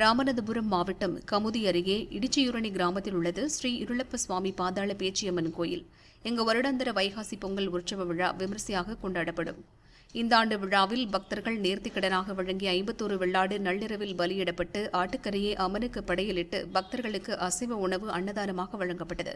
ராமநாதபுரம் மாவட்டம் கமுதி அருகே இடிச்சியூரணி கிராமத்தில் உள்ளது ஸ்ரீ இருளப்ப சுவாமி பாதாள பேச்சியம்மன் கோயில். இங்கு வருடாந்திர வைகாசி பொங்கல் உற்சவ விழா விமரிசையாக கொண்டாடப்படும். இந்த ஆண்டு விழாவில் பக்தர்கள் நேர்த்திக்கடனாக வழங்கிய 51 வெள்ளாடு நள்ளிரவில் பலியிடப்பட்டு ஆட்டுக்கரையே அம்மனுக்கு படையலிட்டு பக்தர்களுக்கு அசைவ உணவு அன்னதானமாக வழங்கப்பட்டது.